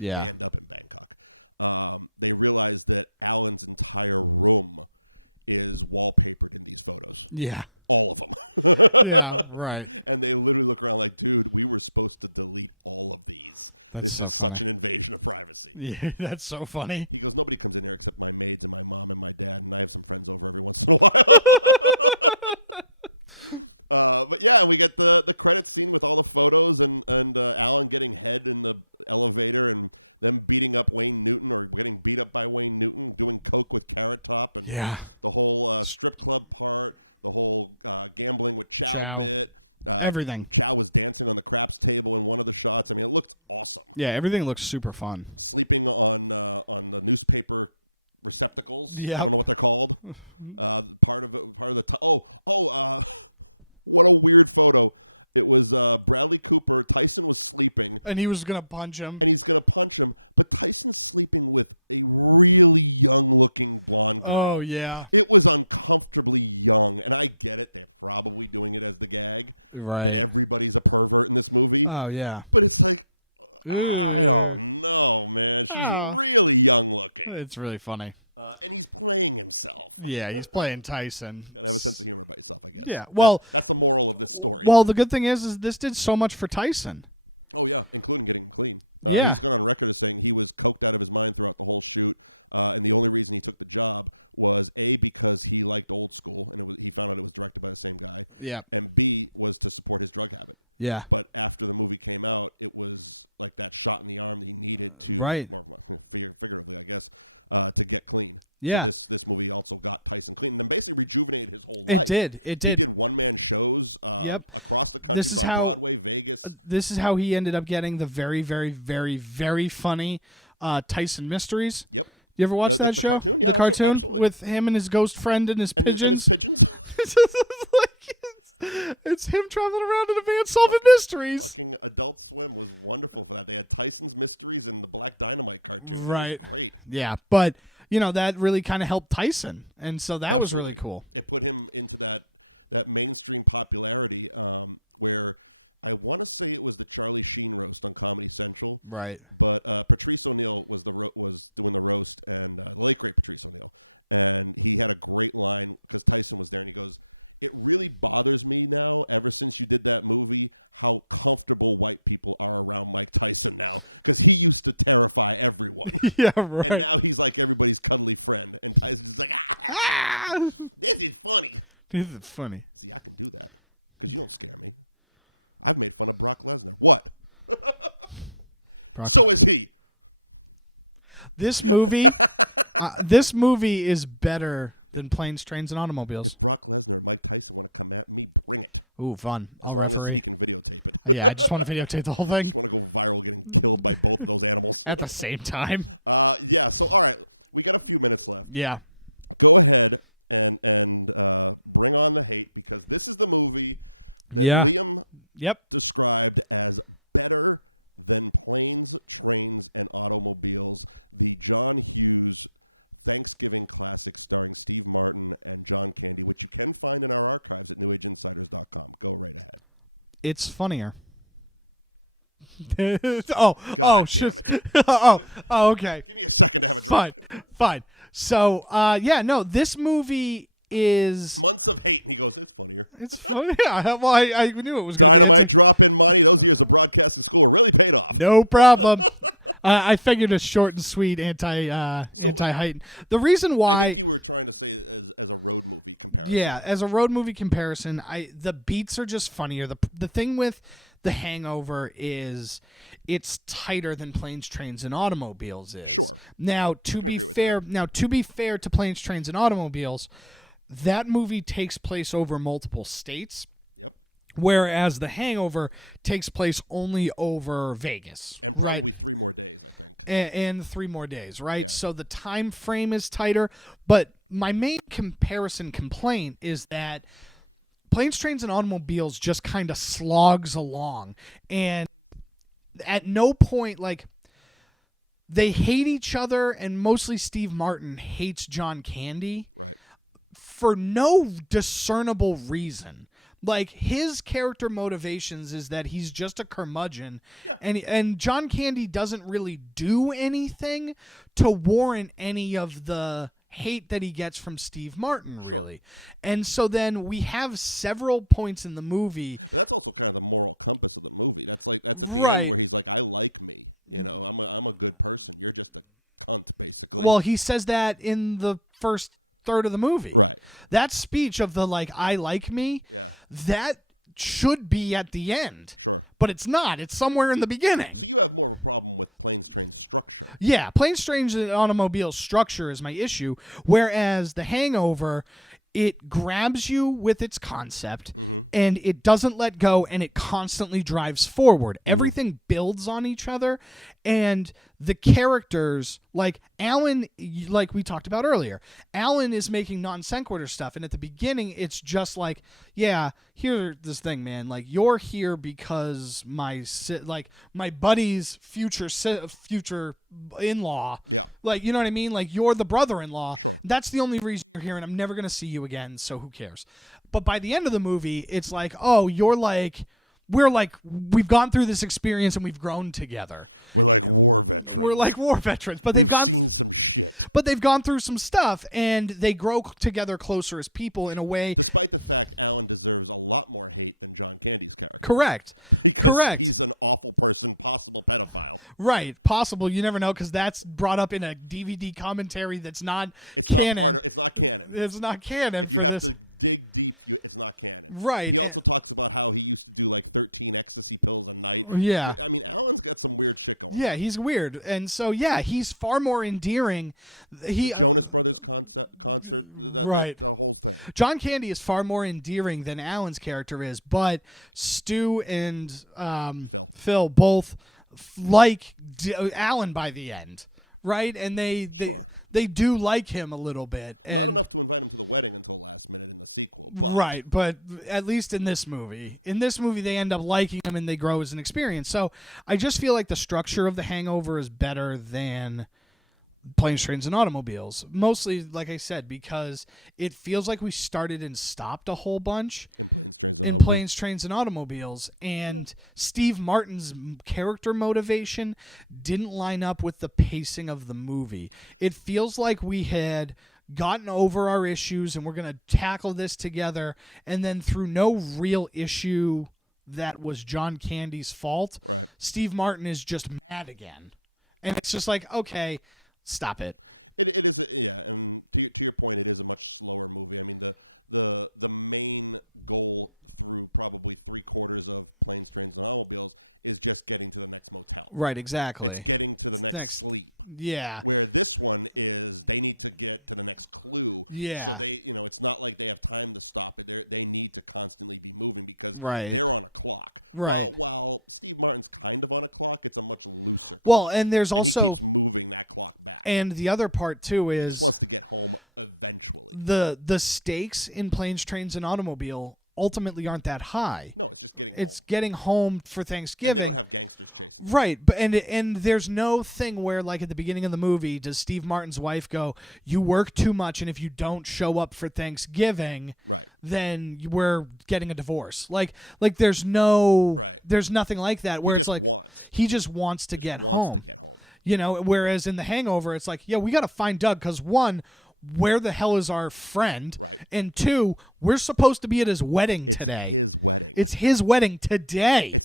Yeah. Yeah. Yeah, right. That's so funny. Yeah, that's so funny. Yeah. Chow. Everything. Yeah, everything looks super fun. Yep. And he was gonna punch him. Oh yeah. Right. Oh yeah. Ooh. Oh. It's really funny. Yeah, he's playing Tyson. Yeah. Well, the good thing is this did so much for Tyson. Yeah. Yeah. Yeah. Right. Yeah. It did. It did. Yep. This is how he ended up getting the very, very, very, very funny Tyson Mysteries. You ever watch that show? The cartoon with him and his ghost friend and his pigeons? It's him traveling around in a van solving mysteries. Right. Yeah, but that really kind of helped Tyson, and so that was really cool. Right. Yeah, right. Ah! This is funny. This movie is better than Planes, Trains, and Automobiles. Ooh, fun. I'll referee. Yeah, I just want to videotape the whole thing. At the same time. Yeah. Yeah. Yep. It's funnier. oh, shit. oh, okay. Fine. So, no, this movie is. It's funny. Yeah, well, I knew it was going to be it. No problem. I figured a short and sweet anti-heighten. The reason why, as a road movie comparison, the beats are just funnier. The thing with The Hangover is it's tighter than Planes, Trains, and Automobiles is. Now, to be fair to Planes, Trains, and Automobiles, that movie takes place over multiple states, whereas The Hangover takes place only over Vegas, right? And 3 more days, right? So the time frame is tighter, but my main comparison complaint is that Planes, Trains, and Automobiles just kind of slogs along, and at no point, like, they hate each other, and mostly Steve Martin hates John Candy for no discernible reason. Like, his character motivations is that he's just a curmudgeon, and John Candy doesn't really do anything to warrant any of the hate that he gets from Steve Martin, really. And so then we have several points in the movie. Right. Well, he says that in the first third of the movie. That speech of the, like, I like me, that should be at the end. But it's not. It's somewhere in the beginning. Yeah, Planes, Trains, and Automobiles structure is my issue, whereas The Hangover, it grabs you with its concept, and it doesn't let go, and it constantly drives forward. Everything builds on each other, and the characters, like Alan, like we talked about earlier, Alan is making non sequitur stuff, and at the beginning, it's just like, yeah, here's this thing, man. Like, you're here because my buddy's future in-law. Like, you know what I mean? Like, you're the brother-in-law. That's the only reason you're here, and I'm never going to see you again, so who cares? But by the end of the movie, it's like, oh, we've gone through this experience and we've grown together. We're like war veterans, but they've gone through some stuff, and they grow together closer as people in a way. Correct. Right, possible. You never know, because that's brought up in a DVD commentary that's not canon. It's not canon for this. Right. Yeah. Yeah, he's weird. And so, yeah, he's far more endearing. Right. John Candy is far more endearing than Alan's character is, but Stu and Phil both like Alan by the end, right? And they do like him a little bit, and right, but at least in this movie they end up liking him and they grow as an experience. So I just feel like the structure of The Hangover is better than Planes, Trains, and Automobiles. Mostly, like I said, because it feels like we started and stopped a whole bunch in Planes, Trains, and Automobiles, and Steve Martin's character motivation didn't line up with the pacing of the movie. It feels like we had gotten over our issues and we're going to tackle this together, and then through no real issue that was John Candy's fault, Steve Martin is just mad again. And it's just like, okay, stop it. Right, exactly. Next. Yeah. Yeah. Right. Right. Well, and there's also, and the other part too is the stakes in Planes, Trains, and Automobile ultimately aren't that high. It's getting home for Thanksgiving. Right, but and there's no thing where, like, at the beginning of the movie, does Steve Martin's wife go, "You work too much, and if you don't show up for Thanksgiving, then we're getting a divorce." Like there's nothing like that where it's like he just wants to get home. Whereas in The Hangover, it's like, yeah, we got to find Doug because, one, where the hell is our friend? And two, we're supposed to be at his wedding today. It's his wedding today.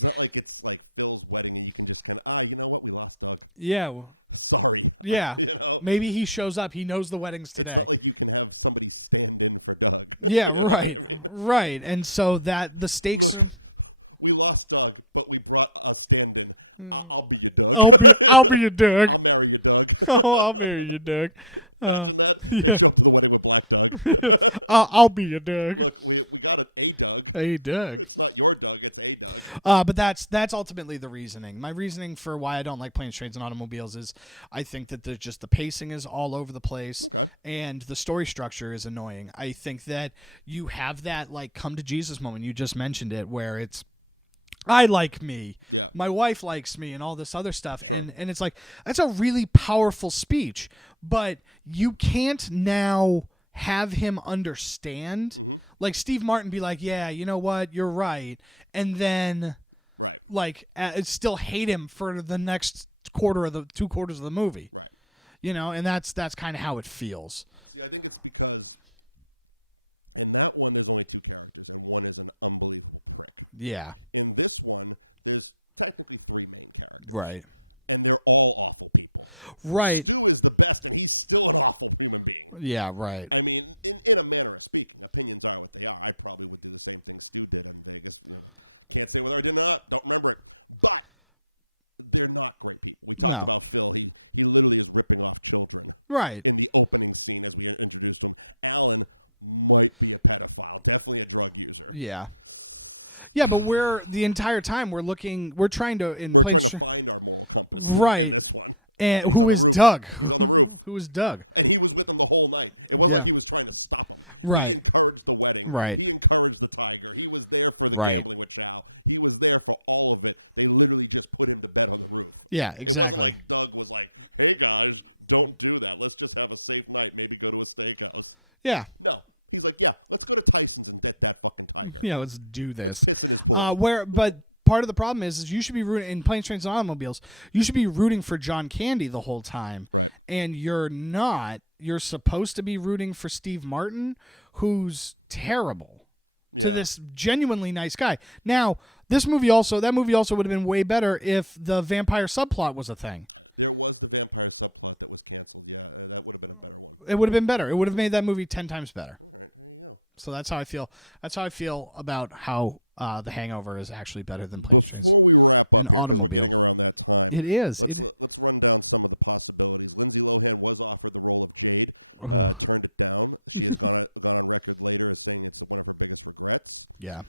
Yeah. Yeah. Maybe he shows up. He knows the wedding's today. Yeah, right. Right. And so that the stakes are... We lost Doug, but we brought a stand-in. I'll be your Doug. Oh, I'll marry you, Doug. Yeah. I'll be your Doug. Hey, Doug. But that's ultimately the reasoning. My reasoning for why I don't like Planes, Trains, and Automobiles is I think that the pacing is all over the place and the story structure is annoying. I think that you have that like come to Jesus moment. You just mentioned it where it's I like me, my wife likes me, and all this other stuff. And it's like that's a really powerful speech, but you can't now have him understand. Like Steve Martin be like, yeah, you know what, you're right, and then like still hate him for the next quarter of the 2 quarters of the movie, and that's kind of how it feels. See, I think it's because in that one there's only 2 characters. One is a Yeah. In this one, there's technically 3 characters. Right. And they're all awful. Right. 2 is the best. He's still an awful human being. Yeah. Right. I mean, in a manner of speaking, opinions I probably would do the same thing stupid. Can't say whether I did that. Don't remember. They're not great. No. You literally are ripping off children. Right. Yeah. Yeah, but the entire time we're trying to in Planes. Right. And who is Doug? Who is Doug? He was with them the whole night. Yeah. Right. Right. Right. He was there for all of it. They literally just put him to bed. Yeah, exactly. Doug was like, hey, man, don't do that. Let's just have a safe night. Maybe they would say that. Yeah. Yeah, let's do this. But part of the problem is you should be rooting in Planes, Trains, and Automobiles. You should be rooting for John Candy the whole time, and you're not. You're supposed to be rooting for Steve Martin, who's terrible to this genuinely nice guy. Now, that movie also would have been way better if the vampire subplot was a thing. It would have been better. It would have made that movie 10 times better. So that's how I feel. That's how I feel about how The Hangover is actually better than Planes, Trains, and Automobile. It is. Ooh. Yeah.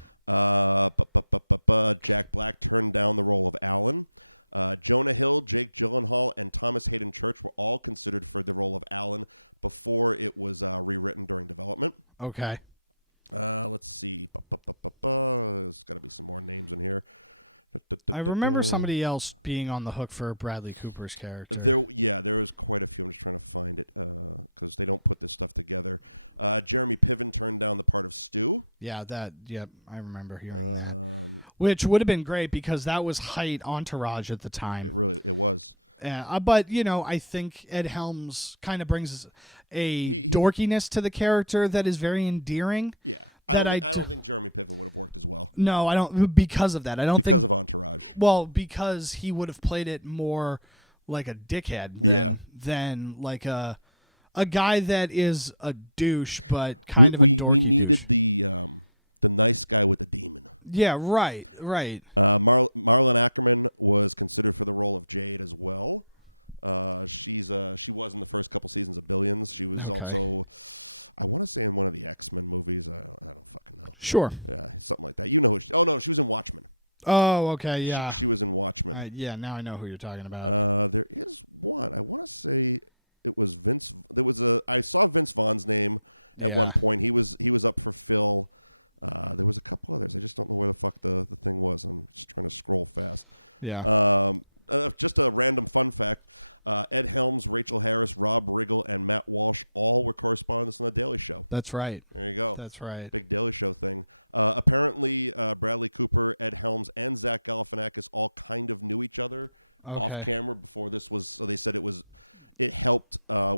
Okay. I remember somebody else being on the hook for Bradley Cooper's character. Yeah, I remember hearing that. Which would have been great because that was height Entourage at the time. But, I think Ed Helms kind of brings a dorkiness to the character that is very endearing. No, I don't, because of that. I don't think, because he would have played it more like a dickhead than like a guy that is a douche, but kind of a dorky douche. Yeah, right. Okay. Sure. Oh, okay, yeah. Yeah, now I know who you're talking about. Yeah. Yeah. That's right. That's right. Okay.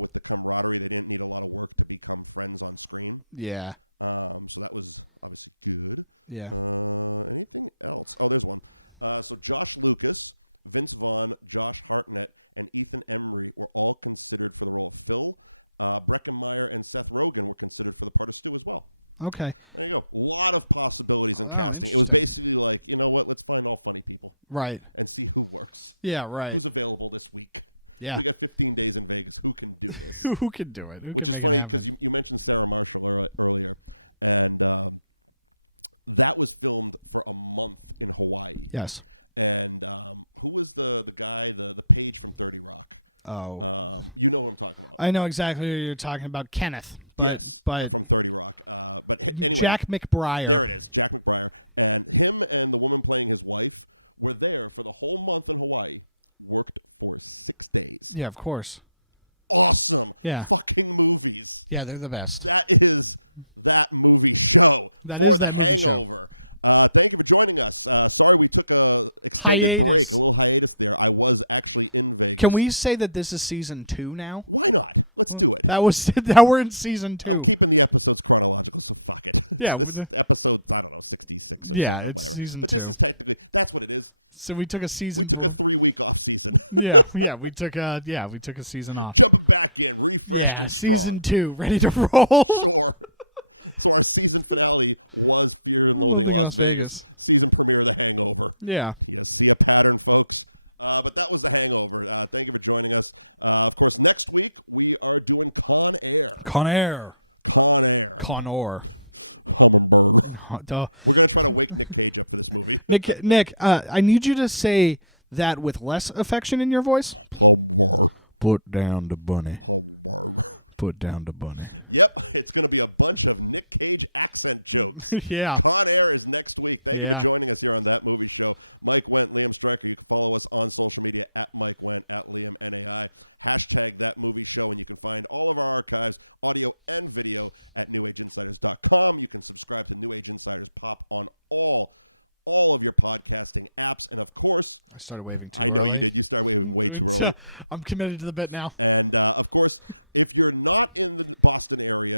with the camaraderie. They didn't need a lot of work to become friends on screen. Yeah. Yeah. So Josh Lucas, Vince Vaughn, Josh Hartnett, and Ethan Embry were all considered for the role. Phil, Breckenmeyer, and Seth Rogen were considered for the parts too as well. Okay. There you go. A lot of possibilities. Oh, interesting. All funny people. Right. And see who works. Yeah, right. It's available this week. Yeah. Who can do it? Who can make it happen? You mentioned Seth Rogen. That was filmed for a month in Hawaii. Yes. And Oh. I know exactly who you're talking about, Kenneth, but Jack McBriar. Yeah, of course. Yeah. Yeah, they're the best. That is that movie show. Hiatus. Can we say that this is season 2 now? That we're in season 2. Yeah, it's season 2. So we took a season. Yeah, we took a season off. Yeah, season 2, ready to roll. Nothing in Las Vegas. Yeah. Conair. Duh. Nick, I need you to say that with less affection in your voice. Put down the bunny. Put down the bunny. Yeah. Yeah. I started waving too early. I'm committed to the bit now.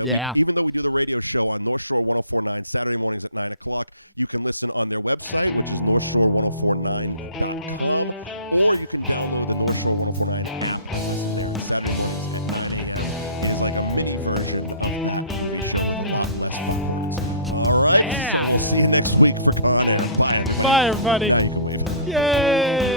Yeah. Yeah. Bye, everybody. Yay!